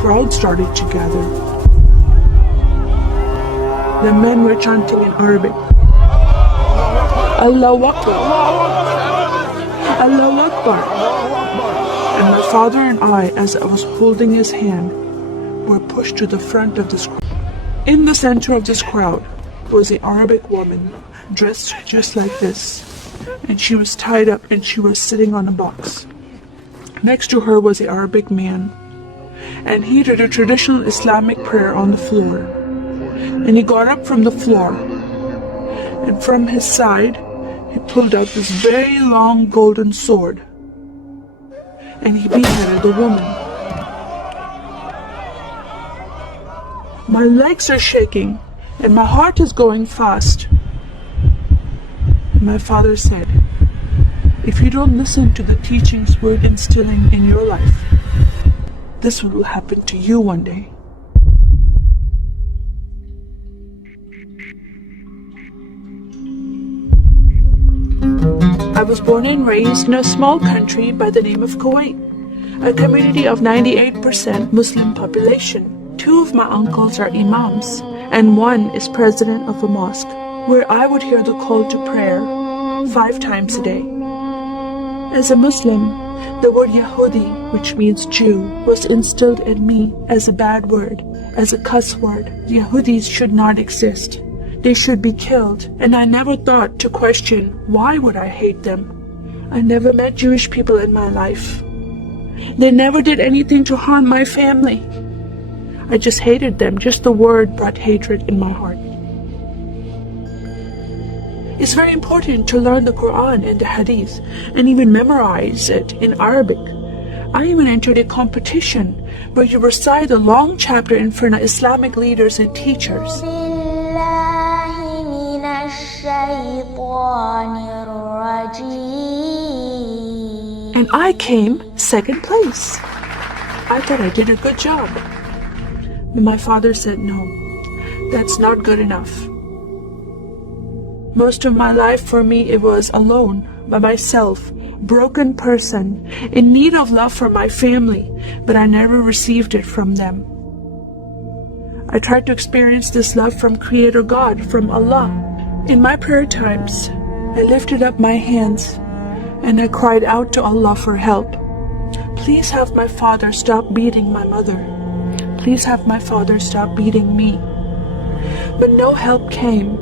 crowd started to gather. The men were chanting in Arabic, Allahu Akbar, Allahu Akbar. And my father and I, as I was holding his hand, were pushed to the front of this crowd. In the center of this crowd was an Arabic woman, dressed just like this, and she was tied up and she was sitting on a box. Next to her was an Arabic man, and he did a traditional Islamic prayer on the floor. And he got up from the floor, and from his side, he pulled out this very long golden sword, and he beheaded the woman. My legs are shaking, and my heart is going fast. My father said, if you don't listen to the teachings we're instilling in your life, this will happen to you one day. I was born and raised in a small country by the name of Kuwait, a community of 98% Muslim population. 2 of my uncles are imams, and 1 is president of a mosque, where I would hear the call to prayer 5 times a day. As a Muslim, the word Yahudi, which means Jew, was instilled in me as a bad word, as a cuss word. Yahudis should not exist. They should be killed, and I never thought to question why would I hate them. I never met Jewish people in my life. They never did anything to harm my family. I just hated them. Just the word brought hatred in my heart. It's very important to learn the Quran and the Hadith and even memorize it in Arabic. I even entered a competition where you recite the long chapter in front of Islamic leaders and teachers. And I came 2nd place. I thought I did a good job. But my father said, no, that's not good enough. Most of my life for me, it was alone, by myself, broken person, in need of love from my family, but I never received it from them. I tried to experience this love from Creator God, from Allah. In my prayer times, I lifted up my hands and I cried out to Allah for help. Please have my father stop beating my mother. Please have my father stop beating me. But no help came.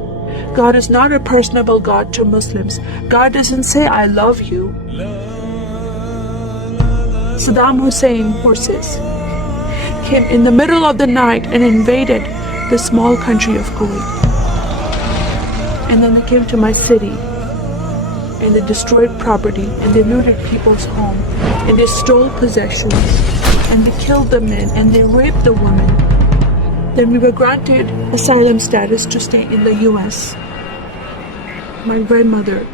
God is not a personable God to Muslims. God doesn't say, I love you. Saddam Hussein forces came in the middle of the night and invaded the small country of Kuwait. And then they came to my city and they destroyed property and they looted people's home and they stole possessions and they killed the men and they raped the women. Then we were granted asylum status to stay in the US. My grandmother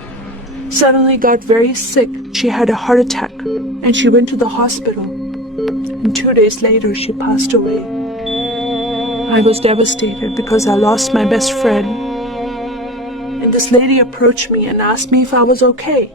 suddenly got very sick. She had a heart attack and she went to the hospital. And 2 days later, she passed away. I was devastated because I lost my best friend. And this lady approached me and asked me if I was okay.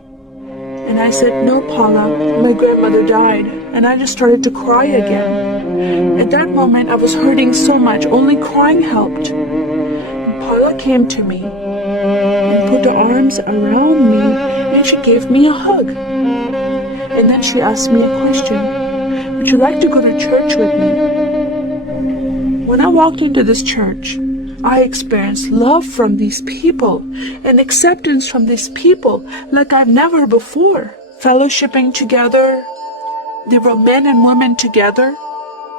And I said, no, Paula, my grandmother died. And I just started to cry again. At that moment, I was hurting so much, only crying helped. And Paula came to me and put her arms around me and she gave me a hug. And then she asked me a question. Would you like to go to church with me? When I walked into this church, I experienced love from these people and acceptance from these people like I've never before. Fellowshipping together. They were men and women together.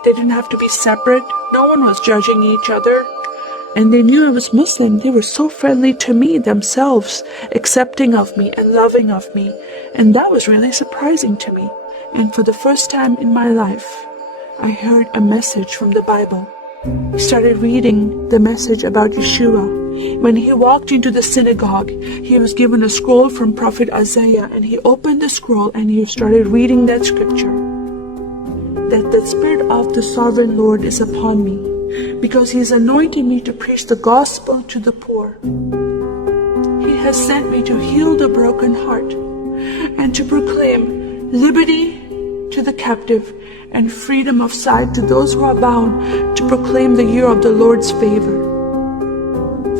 They didn't have to be separate. No one was judging each other. And they knew I was Muslim. They were so friendly to me themselves, accepting of me and loving of me. And that was really surprising to me. And for the first time in my life, I heard a message from the Bible. I started reading the message about Yeshua. When he walked into the synagogue, he was given a scroll from Prophet Isaiah, and he opened the scroll and he started reading that scripture. That the Spirit of the Sovereign Lord is upon me, because he has anointed me to preach the gospel to the poor. He has sent me to heal the broken heart and to proclaim liberty to the captive, and freedom of sight to those who are bound, to proclaim the year of the Lord's favor.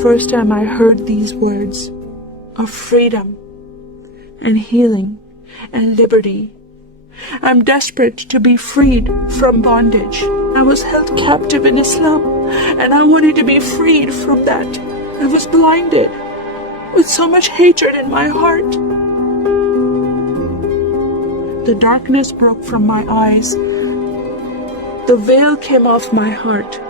First time I heard these words of freedom and healing and liberty. I'm desperate to be freed from bondage. I was held captive in Islam, and I wanted to be freed from that. I was blinded with so much hatred in my heart. The darkness broke from my eyes. The veil came off my heart.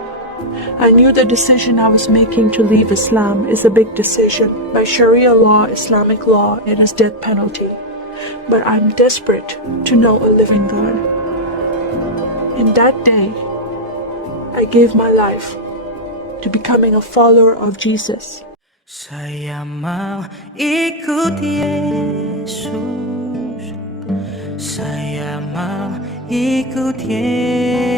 I knew the decision I was making to leave Islam is a big decision. By Sharia law, Islamic law, it is death penalty. But I'm desperate to know a living God. In that day, I gave my life to becoming a follower of Jesus. Saya mau ikut Yesus. Saya mau ikut Yesus.